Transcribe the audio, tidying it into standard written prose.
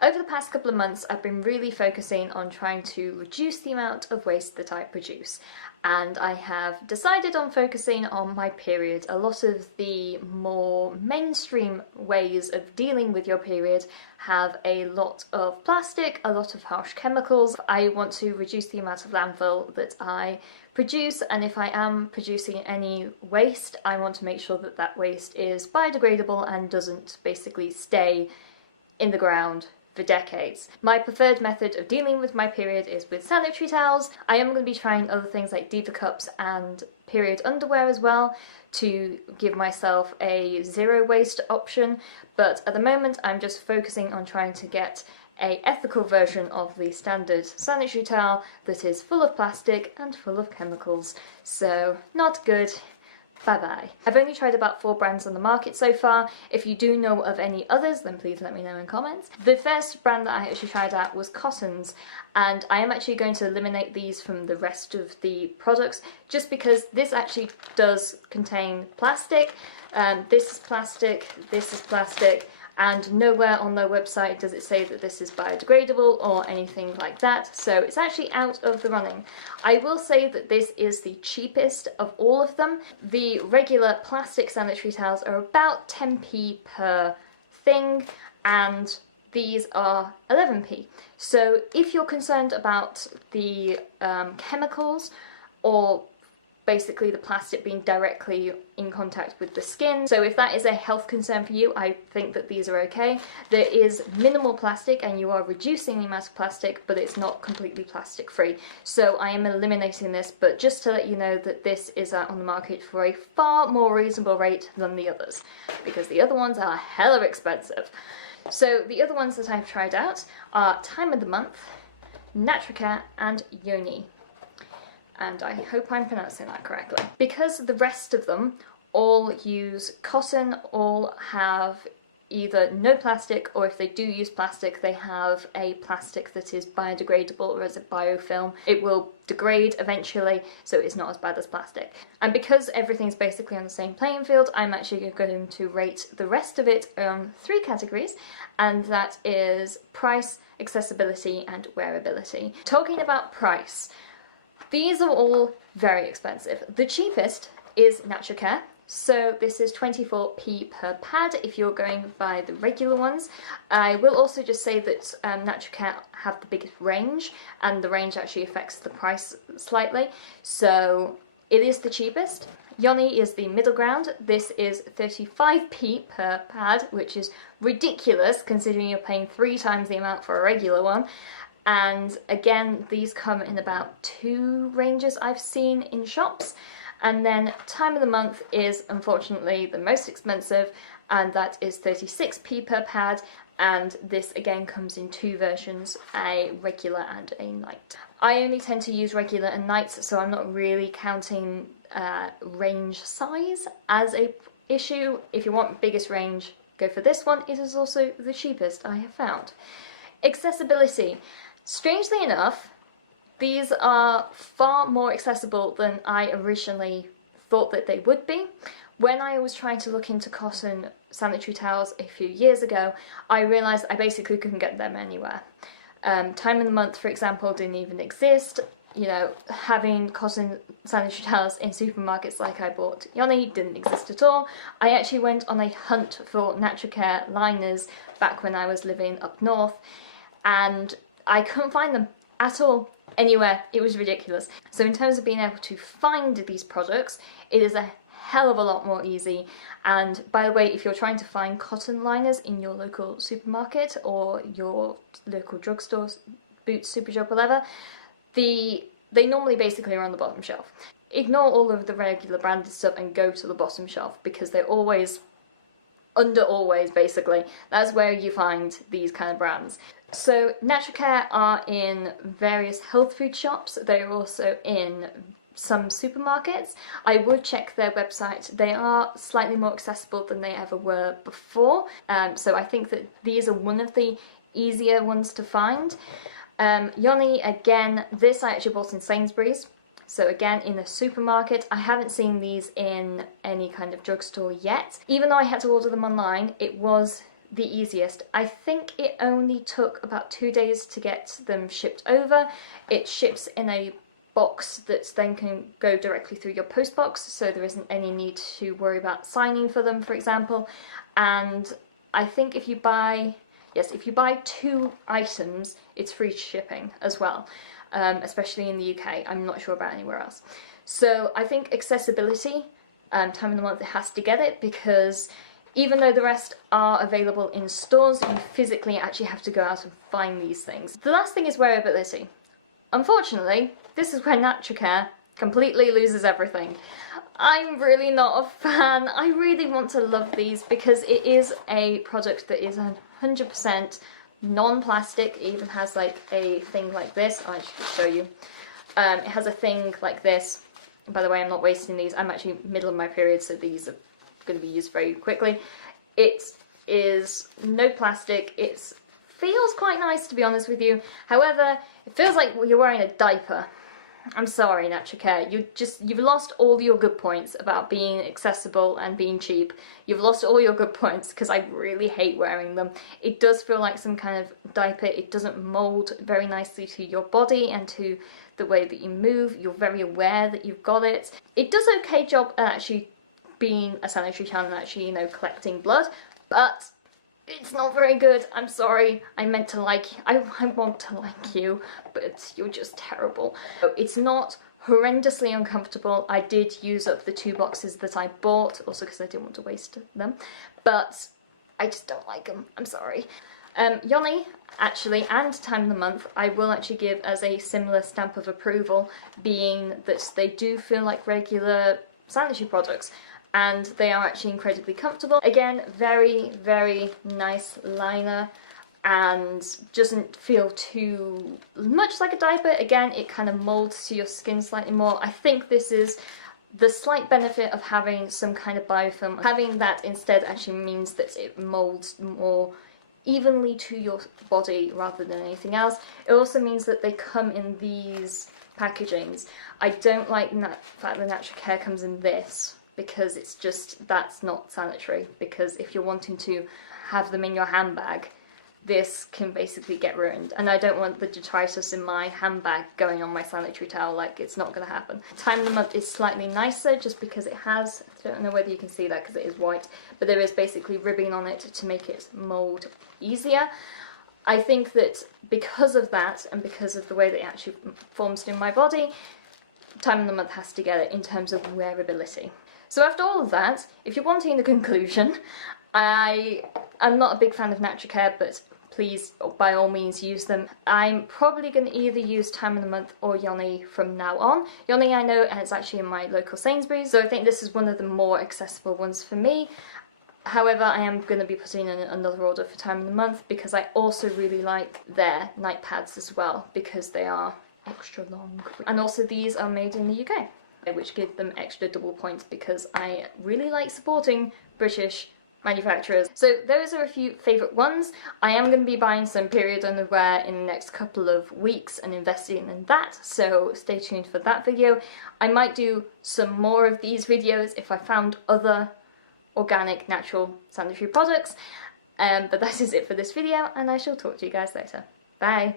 Over the past couple of months, I've been really focusing on trying to reduce the amount of waste that I produce. And I have decided on focusing on my period. A lot of the more mainstream ways of dealing with your period have a lot of plastic, a lot of harsh chemicals. I want to reduce the amount of landfill that I produce, and if I am producing any waste, I want to make sure that that waste is biodegradable and doesn't basically stay in the ground for decades. My preferred method of dealing with my period is with sanitary towels. I am going to be trying other things like diva cups and period underwear as well to give myself a zero waste option, but at the moment I'm just focusing on trying to get an ethical version of the standard sanitary towel that is full of plastic and full of chemicals. So not good. Bye-bye. I've only tried about 4 brands on the market so far. If you do know of any others, then please let me know in comments. The first brand that I actually tried out was Cotton's, and I am actually going to eliminate these from the rest of the products just because this actually does contain plastic. This is plastic, and nowhere on their website does it say that this is biodegradable or anything like that, so it's actually out of the running. I will say that this is the cheapest of all of them. The regular plastic sanitary towels are about 10p per thing, and these are 11p. So if you're concerned about the chemicals or basically the plastic being directly in contact with the skin, so if that is a health concern for you, I think that these are okay. There is minimal plastic and you are reducing the amount of plastic, but it's not completely plastic free. So I am eliminating this, but just to let you know that this is out on the market for a far more reasonable rate than the others, because the other ones are hella expensive. So the other ones that I've tried out are Time of the Month, Natracare and Yoni. And I hope I'm pronouncing that correctly. Because the rest of them all use cotton, all have either no plastic, or if they do use plastic, they have a plastic that is biodegradable or as a biofilm. It will degrade eventually, so it's not as bad as plastic. And because everything's basically on the same playing field, I'm actually going to rate the rest of it on 3 categories, and that is price, accessibility, and wearability. Talking about price, these are all very expensive. The cheapest is Natracare, so this is 24p per pad if you're going by the regular ones. I will also just say that Natracare have the biggest range, and the range actually affects the price slightly, so it is the cheapest. Yoni is the middle ground. This is 35p per pad, which is ridiculous considering you're paying 3 times the amount for a regular one. And again, these come in about 2 ranges I've seen in shops. And then Time of the Month is unfortunately the most expensive, and that is 36p per pad. And this again comes in 2 versions, a regular and a night. I only tend to use regular and nights, so I'm not really counting range size as a issue. If you want biggest range, go for this one. It is also the cheapest I have found. Accessibility. Strangely enough, these are far more accessible than I originally thought that they would be. When I was trying to look into cotton sanitary towels a few years ago, I realised I basically couldn't get them anywhere. Time of the Month, for example, didn't even exist. You know, having cotton sanitary towels in supermarkets like I bought Yoni didn't exist at all. I actually went on a hunt for Natracare liners back when I was living up north, and I couldn't find them at all, anywhere. It was ridiculous. So in terms of being able to find these products, it is a hell of a lot more easy. And by the way, if you're trying to find cotton liners in your local supermarket or your local drugstore, Boots, Superdrug, whatever, they normally basically are on the bottom shelf. Ignore all of the regular branded stuff and go to the bottom shelf, because they're always under always, basically. That's where you find these kind of brands. So Natracare are in various health food shops. They're also in some supermarkets. I would check their website. They are slightly more accessible than they ever were before. So I think that these are one of the easier ones to find. Yoni, again, this I actually bought in Sainsbury's. So again, in the supermarket. I haven't seen these in any kind of drugstore yet. Even though I had to order them online, it was the easiest. I think it only took about 2 days to get them shipped over. It ships in a box that then can go directly through your post box, so there isn't any need to worry about signing for them, for example. And I think if you buy 2 items, it's free shipping as well, especially in the UK. I'm not sure about anywhere else. So I think accessibility, time of the month, it has to get it, because even though the rest are available in stores, you physically actually have to go out and find these things. The last thing is wearability. Unfortunately, this is where Naturcare completely loses everything. I'm really not a fan. I really want to love these because it is a product that is 100% non-plastic. It even has like a thing like this. I'll actually show you. It has a thing like this. By the way, I'm not wasting these. I'm actually middle of my period, so these are going to be used very quickly. It is no plastic. It feels quite nice, to be honest with you. However, it feels like you're wearing a diaper. I'm sorry, Naturcare. You've lost all your good points about being accessible and being cheap. You've lost all your good points because I really hate wearing them. It does feel like some kind of diaper. It doesn't mold very nicely to your body and to the way that you move. You're very aware that you've got it. It does an okay job at actually being a sanitary channel and actually, collecting blood, but it's not very good. I'm sorry. I meant to like you. I want to like you, but you're just terrible. It's not horrendously uncomfortable. I did use up the 2 boxes that I bought, also because I didn't want to waste them, but I just don't like them. I'm sorry. Yoni, actually, and time of the month, I will actually give as a similar stamp of approval, being that they do feel like regular sanitary products. And they are actually incredibly comfortable. Again, very, very nice liner and doesn't feel too much like a diaper. Again, it kind of molds to your skin slightly more. I think this is the slight benefit of having some kind of biofilm. Having that instead actually means that it molds more evenly to your body rather than anything else. It also means that they come in these packagings. I don't like the fact that Naturcare comes in this, because it's just, that's not sanitary. Because if you're wanting to have them in your handbag, this can basically get ruined. And I don't want the detritus in my handbag going on my sanitary towel. Like, it's not going to happen. Time of the month is slightly nicer just because it has, I don't know whether you can see that because it is white, but there is basically ribbing on it to make it mold easier. I think that because of that, and because of the way that it actually forms in my body, time of the month has to get it in terms of wearability. So after all of that, if you're wanting the conclusion, I'm not a big fan of Naturcare, but please, by all means, use them. I'm probably going to either use time of the month or Yoni from now on. Yoni, I know, and it's actually in my local Sainsbury's, so I think this is one of the more accessible ones for me. However, I am going to be putting in another order for time of the month because I also really like their night pads as well, because they are extra long. And also these are made in the UK, which give them extra double points because I really like supporting British manufacturers. So those are a few favourite ones. I am going to be buying some period underwear in the next couple of weeks and investing in that, so stay tuned for that video. I might do some more of these videos if I found other organic, natural sanitary products. But that is it for this video, and I shall talk to you guys later. Bye!